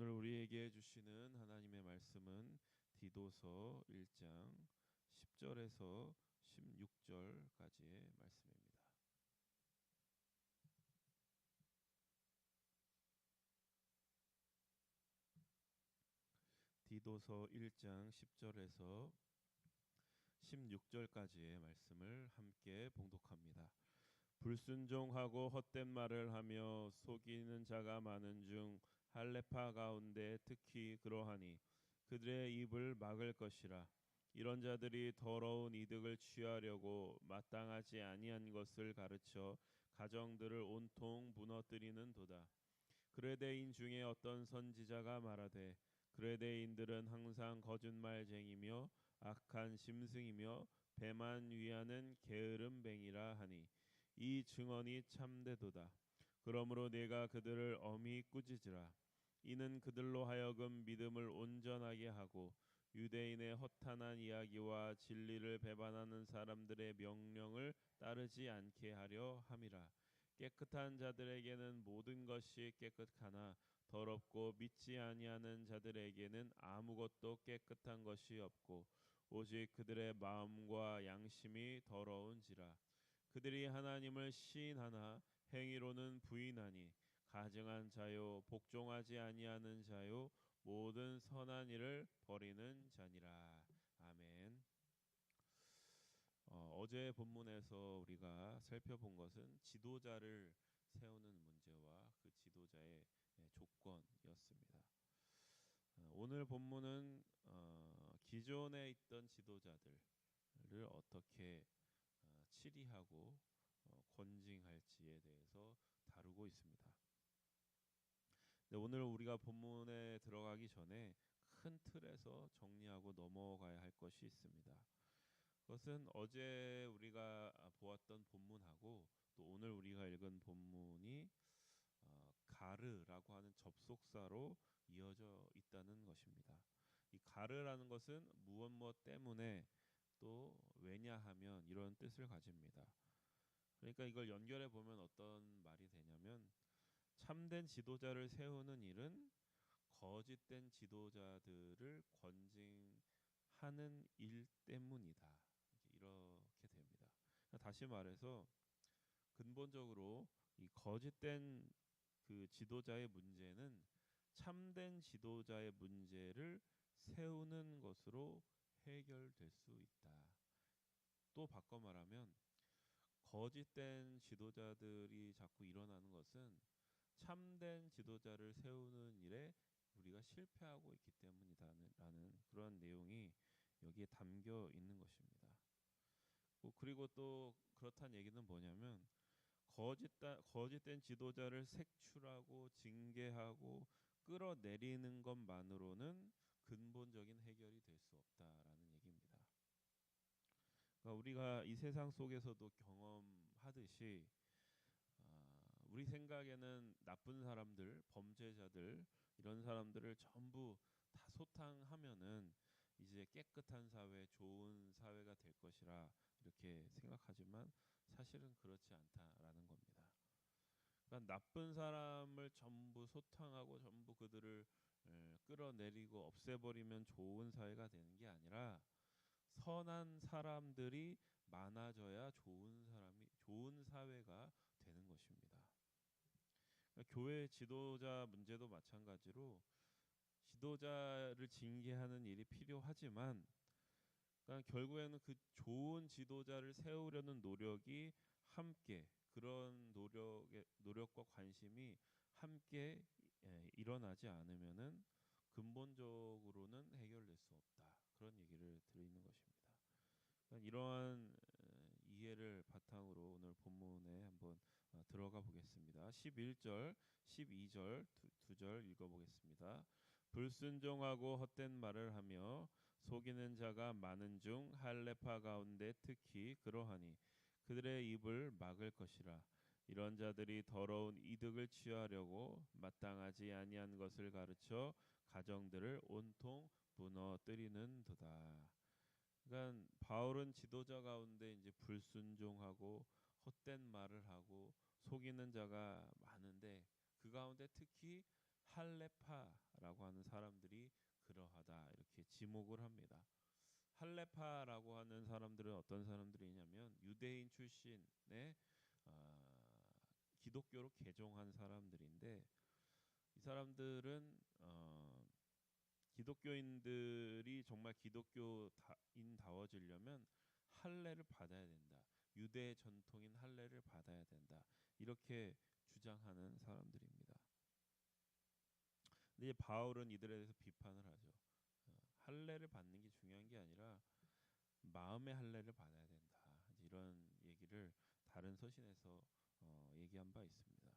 오늘 우리에게 주시는 하나님의 말씀은 디도서 1장 10절에서 16절까지의 말씀입니다. 디도서 1장 10절에서 16절까지의 말씀을 함께 봉독합니다. 불순종하고 헛된 말을 하며 속이는 자가 많은 중 할례파 가운데 특히 그러하니 그들의 입을 막을 것이라. 이런 자들이 더러운 이득을 취하려고 마땅하지 아니한 것을 가르쳐 가정들을 온통 무너뜨리는도다. 그레데인 중에 어떤 선지자가 말하되 그레데인들은 항상 거짓말쟁이며 악한 심승이며 배만 위하는 게으름뱅이라 하니 이 증언이 참되도다. 그러므로 내가 그들을 엄히 꾸짖으라. 이는 그들로 하여금 믿음을 온전하게 하고 유대인의 허탄한 이야기와 진리를 배반하는 사람들의 명령을 따르지 않게 하려 함이라. 깨끗한 자들에게는 모든 것이 깨끗하나 더럽고 믿지 아니하는 자들에게는 아무것도 깨끗한 것이 없고 오직 그들의 마음과 양심이 더러운지라. 그들이 하나님을 시인하나 행위로는 부인하니 가증한 자요 복종하지 아니하는 자요 모든 선한 일을 버리는 자니라. 아멘. 어제 본문에서 우리가 살펴본 것은 지도자를 세우는 문제와 그 지도자의 조건이었습니다. 오늘 본문은 기존에 있던 지도자들을 어떻게 치리하고 권징할지에 대해서 다루고 있습니다. 오늘 우리가 본문에 들어가기 전에 큰 틀에서 정리하고 넘어가야 할 것이 있습니다. 그것은 어제 우리가 보았던 본문하고 또 오늘 우리가 읽은 본문이 가르라고 하는 접속사로 이어져 있다는 것입니다. 이 가르라는 것은 무엇 때문에 또 왜냐하면 이런 뜻을 가집니다. 그러니까 이걸 연결해 보면 어떤 말이 되냐면 참된 지도자를 세우는 일은 거짓된 지도자들을 권징하는 일 때문이다. 이렇게 됩니다. 다시 말해서 근본적으로 이 거짓된 그 지도자의 문제는 참된 지도자의 문제를 세우는 것으로 해결될 수 있다. 또 바꿔 말하면 거짓된 지도자들이 자꾸 일어나는 것은 참된 지도자를 세우는 일에 우리가 실패하고 있기 때문이다라는 그런 내용이 여기에 담겨 있는 것입니다. 그리고 또 그렇다는 얘기는 뭐냐면 거짓된 지도자를 색출하고 징계하고 끌어내리는 것만으로는 근본적인 해결이 될 수 없다라는 얘기입니다. 그러니까 우리가 이 세상 속에서도 경험하듯이 우리 생각에는 나쁜 사람들, 범죄자들 이런 사람들을 전부 다 소탕하면은 이제 깨끗한 사회, 좋은 사회가 될 것이라 이렇게 생각하지만 사실은 그렇지 않다라는 겁니다. 그러니까 나쁜 사람을 전부 소탕하고 전부 그들을 끌어내리고 없애버리면 좋은 사회가 되는 게 아니라 선한 사람들이 많아져야 좋은 사회가 되는 것입니다. 그러니까 교회 지도자 문제도 마찬가지로 지도자를 징계하는 일이 필요하지만 그러니까 결국에는 그 좋은 지도자를 세우려는 노력이 함께 그런 노력과 관심이 함께 일어나지 않으면은 근본적으로는 해결될 수 없다. 그런 얘기를 드리는 것입니다. 그러니까 이러한 이해를 바탕으로 오늘 본문에 한번 들어가 보겠습니다. 11절, 12절 두 절 읽어보겠습니다. 불순종하고 헛된 말을 하며 속이는 자가 많은 중 할례파 가운데 특히 그러하니 그들의 입을 막을 것이라. 이런 자들이 더러운 이득을 취하려고 마땅하지 아니한 것을 가르쳐 가정들을 온통 무너뜨리는도다. 그러니까 바울은 지도자 가운데 이제 불순종하고 헛된 말을 하고 속이는 자가 많은데 그 가운데 특히 할레파라고 하는 사람들이 그러하다 이렇게 지목을 합니다. 할레파라고 하는 사람들은 어떤 사람들이냐면 유대인 출신의 기독교로 개종한 사람들인데 이 사람들은 기독교인들이 정말 기독교인다워지려면 할례를 받아야 된다. 유대 전통인 할례를 받아야 된다. 이렇게 주장하는 사람들입니다. 근데 이제 바울은 이들에 대해서 비판을 하죠. 할례를 받는 게 중요한 게 아니라 마음의 할례를 받아야 된다. 이런 얘기를 다른 서신에서 얘기한 바 있습니다.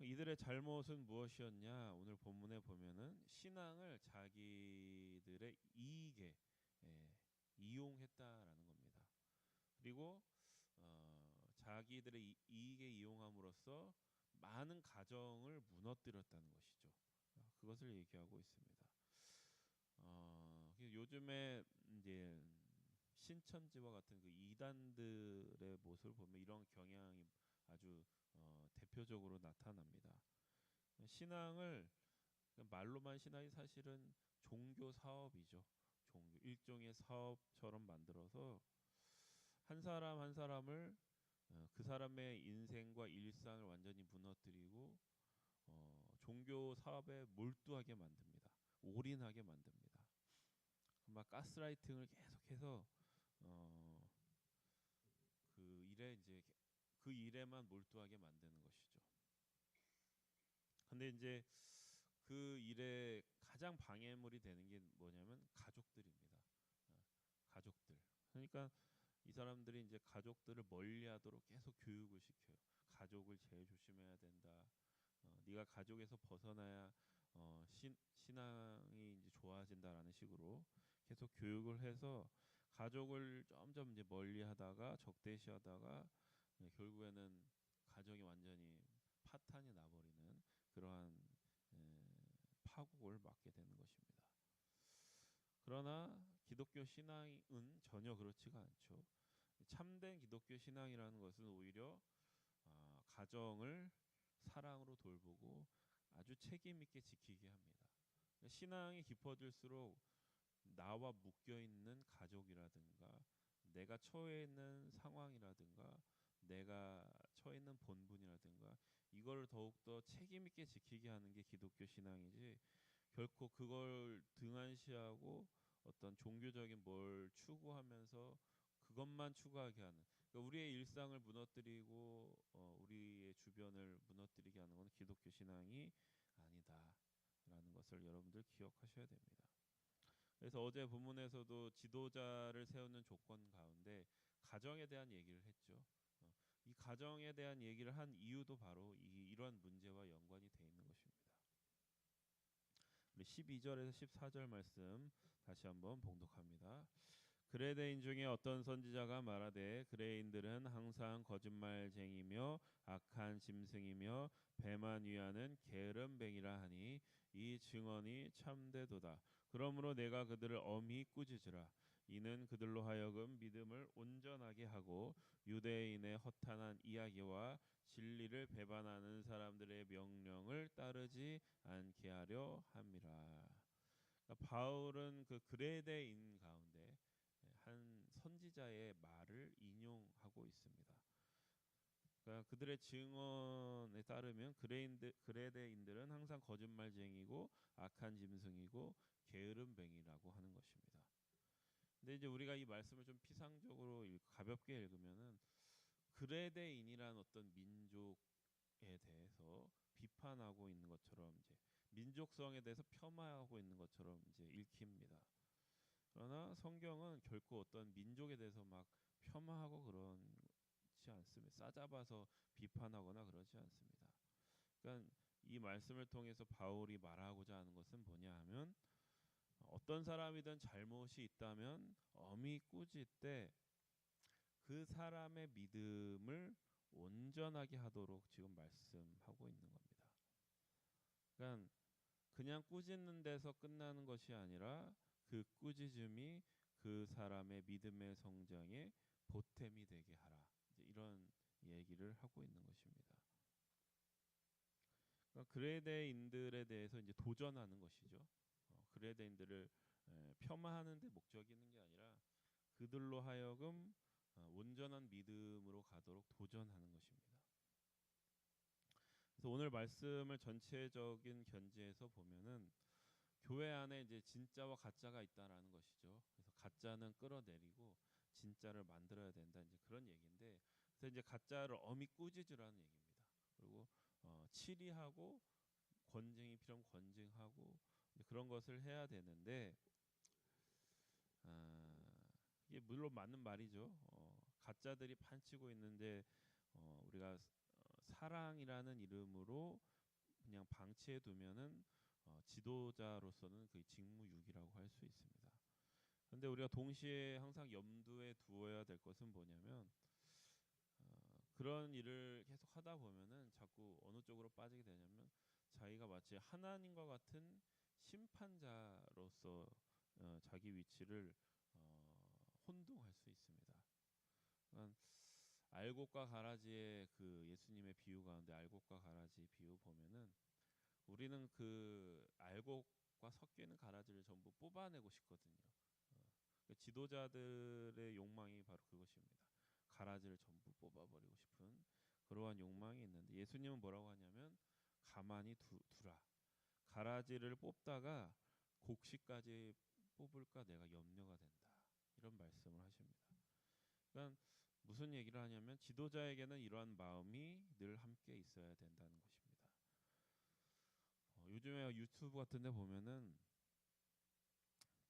이들의 잘못은 무엇이었냐? 오늘 본문에 보면은 신앙을 자기들의 이익에 이용했다라는 겁니다. 그리고 자기들의 이익에 이용함으로써 많은 가정을 무너뜨렸다는 것이죠. 그것을 얘기하고 있습니다. 요즘에 이제 신천지와 같은 그 이단들의 모습을 보면 이런 경향이 아주 대표적으로 나타납니다. 신앙을 말로만 신앙이 사실은 종교 사업이죠. 종교 일종의 사업처럼 만들어서 한 사람 한 사람을 그 사람의 인생과 일상을 완전히 무너뜨리고 종교 사업에 몰두하게 만듭니다. 올인하게 만듭니다. 막 가스라이팅을 계속해서 그 일에 이제 그 일에만 몰두하게 만드는 것이죠. 근데 이제 그 일에 가장 방해물이 되는 게 뭐냐면 가족들입니다. 가족들. 그러니까 이 사람들이 이제 가족들을 멀리하도록 계속 교육을 시켜요. 가족을 제일 조심해야 된다. 네가 가족에서 벗어나야 신앙이 이제 좋아진다라는 식으로 계속 교육을 해서 가족을 점점 이제 멀리하다가 적대시하다가 결국에는 가정이 완전히 파탄이 나버리는 그러한 파국을 맞게 되는 것입니다. 그러나 기독교 신앙은 전혀 그렇지가 않죠. 참된 기독교 신앙이라는 것은 오히려 가정을 사랑으로 돌보고 아주 책임 있게 지키게 합니다. 신앙이 깊어질수록 나와 묶여 있는 가족이라든가 내가 처해 있는 상황이라든가 내가 처해 있는 본분이라든가 이걸 더욱더 책임 있게 지키게 하는 게 기독교 신앙이지 결코 그걸 등한시하고 어떤 종교적인 뭘 추구하면서 그것만 추구하게 하는 그러니까 우리의 일상을 무너뜨리고 우리의 주변을 무너뜨리게 하는 건 기독교 신앙이 아니다라는 것을 여러분들 기억하셔야 됩니다. 그래서 어제 본문에서도 지도자를 세우는 조건 가운데 가정에 대한 얘기를 했죠. 이 가정에 대한 얘기를 한 이유도 바로 이러한 문제와 연관이 돼 있는 것입니다. 우리 12절에서 14절 말씀 다시 한번 봉독합니다. 그레데인 중에 어떤 선지자가 말하되 그레인들은 항상 거짓말쟁이며 악한 짐승이며 배만 위하는 게으름뱅이라 하니 이 증언이 참되도다. 그러므로 내가 그들을 엄히 꾸짖으라. 이는 그들로 하여금 믿음을 온전하게 하고 유대인의 허탄한 이야기와 진리를 배반하는 사람들의 명령을 따르지 않게 하려 함이라. 그러니까 바울은 그 그레데인 가운데 한 선지자의 말을 인용하고 있습니다. 그러니까 그들의 증언에 따르면 그레데인들은 항상 거짓말쟁이고 악한 짐승이고 게으름뱅이라고 하는 것입니다. 근데 이제 우리가 이 말씀을 좀 피상적으로 가볍게 읽으면은 그레데인이란 어떤 민족에 대해서 비판하고 있는 것처럼 이제 민족성에 대해서 폄하하고 있는 것처럼 이제 읽힙니다. 그러나 성경은 결코 어떤 민족에 대해서 막 폄하하고 그러지 않습니다. 싸잡아서 비판하거나 그러지 않습니다. 그러니까 이 말씀을 통해서 바울이 말하고자 하는 것은 뭐냐 하면 어떤 사람이든 잘못이 있다면 엄히 꾸짖되 그 사람의 믿음을 온전하게 하도록 지금 말씀하고 있는 겁니다. 그러니까 그냥 꾸짖는 데서 끝나는 것이 아니라 그 꾸짖음이 그 사람의 믿음의 성장에 보탬이 되게 하라. 이제 이런 얘기를 하고 있는 것입니다. 그러니까 그레데인들에 대해서 이제 도전하는 것이죠. 그레데인들을 폄하하는 데 목적이 있는 게 아니라 그들로 하여금 온전한 믿음으로 가도록 도전하는 것입니다. 그래서 오늘 말씀을 전체적인 견지에서 보면은 교회 안에 이제 진짜와 가짜가 있다라는 것이죠. 그래서 가짜는 끌어내리고 진짜를 만들어야 된다, 이제 그런 얘기인데, 그래서 이제 가짜를 엄히 꾸짖으라는 얘기입니다. 그리고 치리하고 권징이 필요하면 권징하고 그런 것을 해야 되는데, 이게 물론 맞는 말이죠. 가짜들이 판치고 있는데 우리가 사랑이라는 이름으로 그냥 방치해 두면은 지도자로서는 그 직무유기라고 할 수 있습니다. 그런데 우리가 동시에 항상 염두에 두어야 될 것은 뭐냐면, 그런 일을 계속 하다 보면은 자꾸 어느 쪽으로 빠지게 되냐면 자기가 마치 하나님과 같은 심판자로서 자기 위치를 혼동할 수 있습니다. 그러니까 알곡과 가라지의 그 예수님의 비유 가운데 알곡과 가라지 비유 보면은 우리는 그 알곡과 섞여 있는 가라지를 전부 뽑아내고 싶거든요. 그 지도자들의 욕망이 바로 그것입니다. 가라지를 전부 뽑아버리고 싶은 그러한 욕망이 있는데, 예수님은 뭐라고 하냐면 가만히 두라. 가라지를 뽑다가 곡식까지 뽑을까 내가 염려가 된다, 이런 말씀을 하십니다. 그러니까 무슨 얘기를 하냐면 지도자에게는 이러한 마음이 늘 함께 있어야 된다는 것입니다. 요즘에 유튜브 같은 데 보면은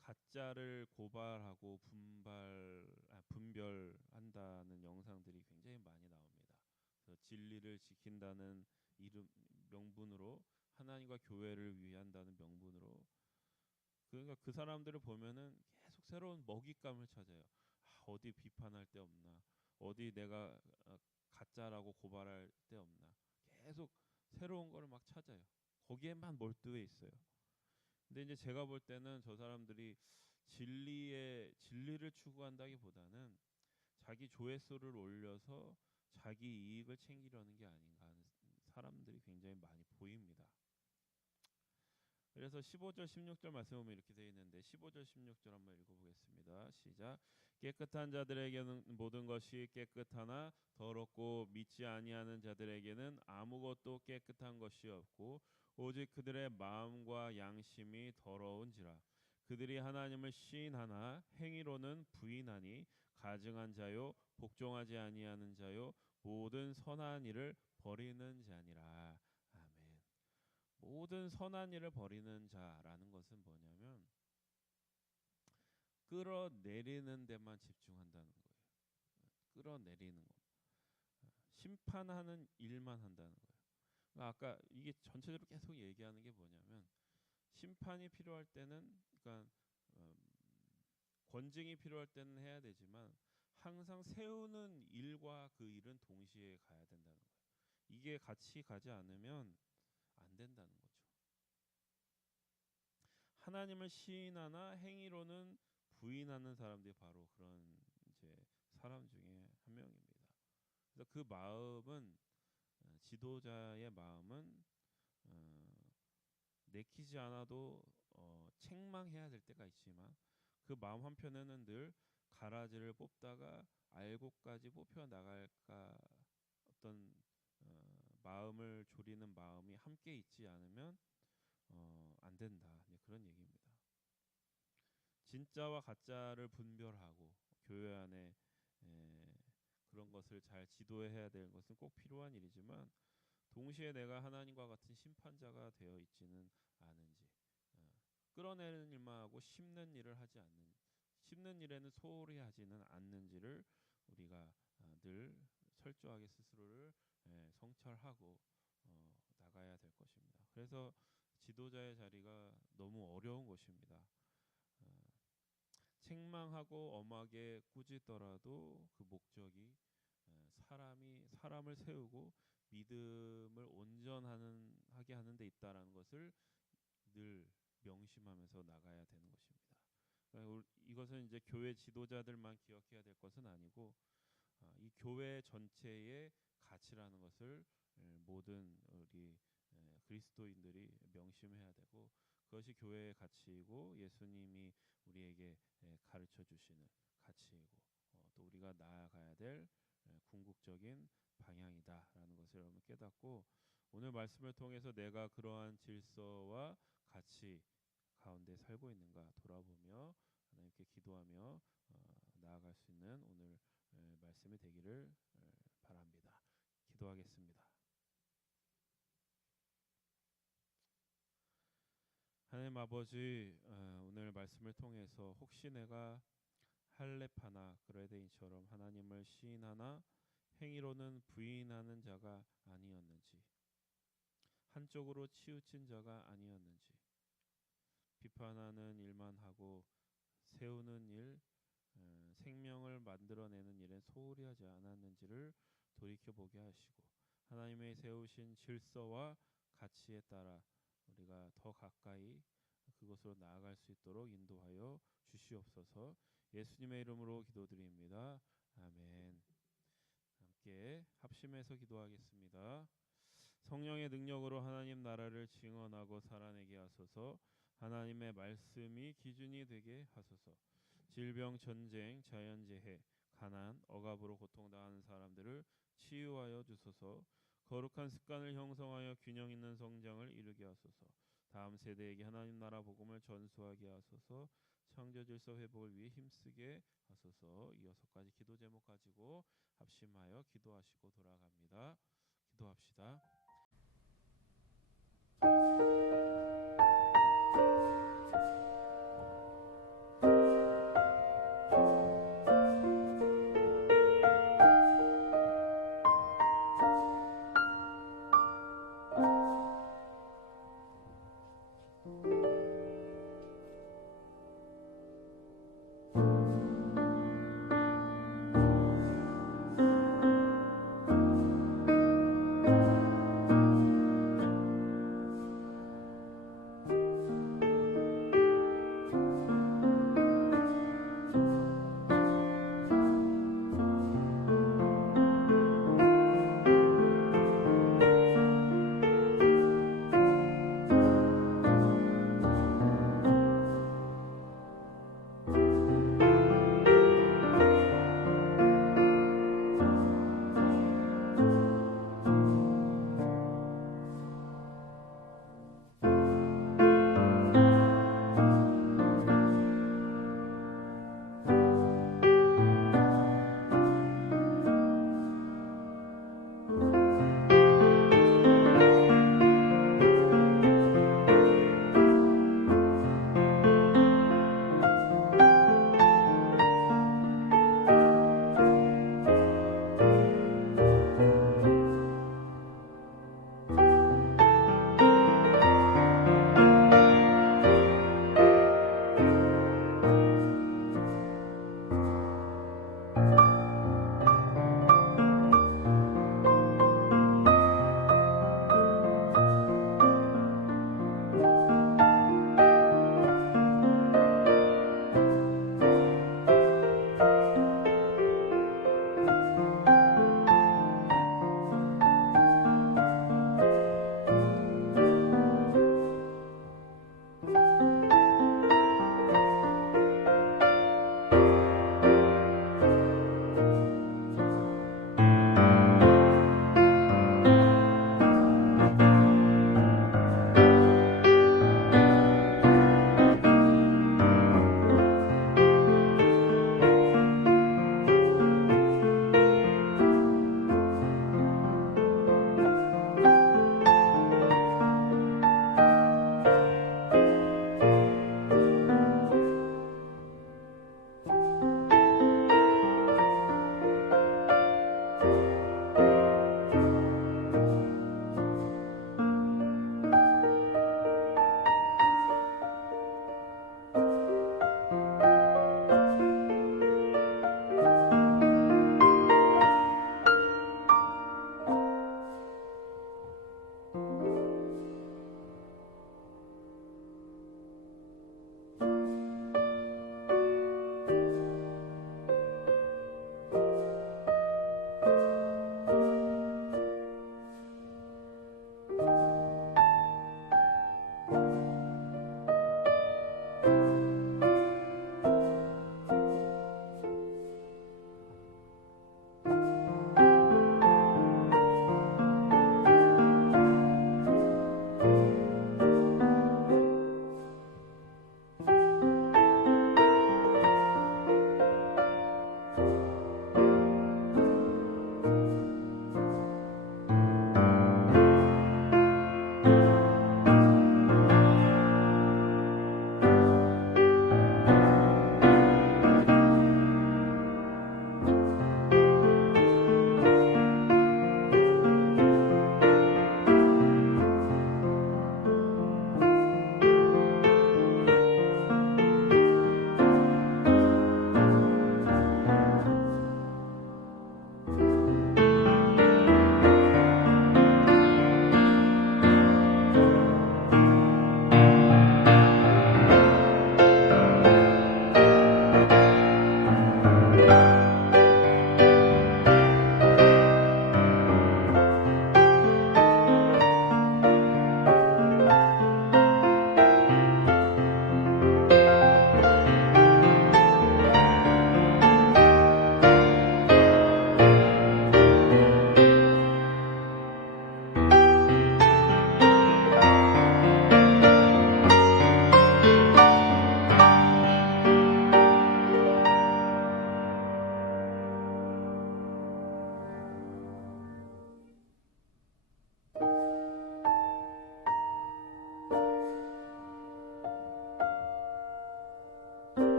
가짜를 고발하고 분별한다는 영상들이 굉장히 많이 나옵니다. 그래서 진리를 지킨다는 이름 명분으로, 하나님과 교회를 위한다는 명분으로, 그러니까 그 사람들을 보면은 계속 새로운 먹잇감을 찾아요. 어디 비판할 데 없나, 어디 내가 가짜라고 고발할 데 없나, 계속 새로운 거를 막 찾아요. 거기에만 몰두해 있어요. 근데 이제 제가 볼 때는 저 사람들이 진리를 추구한다기보다는 자기 조회수를 올려서 자기 이익을 챙기려는 게 아닌가 하는 사람들이 굉장히 많이 보입니다. 그래서 15절 16절 말씀 보면 이렇게 되어 있는데, 15절 16절 한번 읽어보겠습니다. 시작. 깨끗한 자들에게는 모든 것이 깨끗하나 더럽고 믿지 아니하는 자들에게는 아무것도 깨끗한 것이 없고 오직 그들의 마음과 양심이 더러운지라. 그들이 하나님을 시인하나 행위로는 부인하니 가증한 자요 복종하지 아니하는 자요 모든 선한 일을 버리는 자니라. 아멘. 모든 선한 일을 버리는 자라는 것은 뭐냐면 끌어내리는 데만 집중한다는 거예요. 끌어내리는 것, 심판하는 일만 한다는 거예요. 그러니까 아까 이게 전체적으로 계속 얘기하는 게 뭐냐면, 심판이 필요할 때는, 그러니까 권징이 필요할 때는 해야 되지만 항상 세우는 일과 그 일은 동시에 가야 된다는 거예요. 이게 같이 가지 않으면 안 된다는 거죠. 하나님을 시인하나 행위로는 부인하는 사람들이 바로 그런 이제 사람 중에 한 명입니다. 그래서 그 마음은, 지도자의 마음은 내키지 않아도 책망해야 될 때가 있지만 그 마음 한편에는 늘 가라지를 뽑다가 알곡까지 뽑혀 나갈까 어떤 마음을 졸이는 마음이 함께 있지 않으면 안 된다, 그런 얘기입니다. 진짜와 가짜를 분별하고 교회 안에 그런 것을 잘 지도해야 되는 것은 꼭 필요한 일이지만, 동시에 내가 하나님과 같은 심판자가 되어 있지는 않은지, 끌어내는 일만 하고 심는 일을 하지 않는, 심는 일에는 소홀히 하지는 않는지를 우리가 늘 철저하게 스스로를 성찰하고 나가야 될 것입니다. 그래서 지도자의 자리가 너무 어려운 것입니다. 책망하고 엄하게 꾸짖더라도 그 목적이 사람을 세우고 믿음을 온전하게 하는 데 있다라는 것을 늘 명심하면서 나가야 되는 것입니다. 그러니까 이것은 이제 교회 지도자들만 기억해야 될 것은 아니고 이 교회 전체의 가치라는 것을 모든 우리 그리스도인들이 명심해야 되고, 그것이 교회의 가치이고 예수님이 우리에게 가르쳐 주시는 가치이고, 또 우리가 나아가야 될 궁극적인 방향이다라는 것을 여러분 깨닫고, 오늘 말씀을 통해서 내가 그러한 질서와 가치 가운데 살고 있는가 돌아보며 하나님께 기도하며 나아갈 수 있는 오늘 말씀이 되기를 바랍니다. 기도하겠습니다. 하나님 아버지, 오늘 말씀을 통해서 혹시 내가 할례파나 그레데인처럼 하나님을 시인하나 행위로는 부인하는 자가 아니었는지, 한쪽으로 치우친 자가 아니었는지, 비판하는 일만 하고 세우는 일, 생명을 만들어내는 일에 소홀히 하지 않았는지를 돌이켜보게 하시고, 하나님의 세우신 질서와 가치에 따라 우리가 더 가까이 그것으로 나아갈 수 있도록 인도하여 주시옵소서. 예수님의 이름으로 기도드립니다. 아멘. 함께 합심해서 기도하겠습니다. 성령의 능력으로 하나님 나라를 증언하고 살아내게 하소서. 하나님의 말씀이 기준이 되게 하소서. 질병, 전쟁, 자연재해, 가난, 억압으로 고통당하는 사람들을 치유하여 주소서. 거룩한 습관을 형성하여 균형 있는 성장을 이루게 하소서. 다음 세대에게 하나님 나라 복음을 전수하게 하소서. 창조 질서 회복을 위해 힘쓰게 하소서. 이 6가지 기도 제목 가지고 합심하여 기도하시고 돌아갑니다. 기도합시다.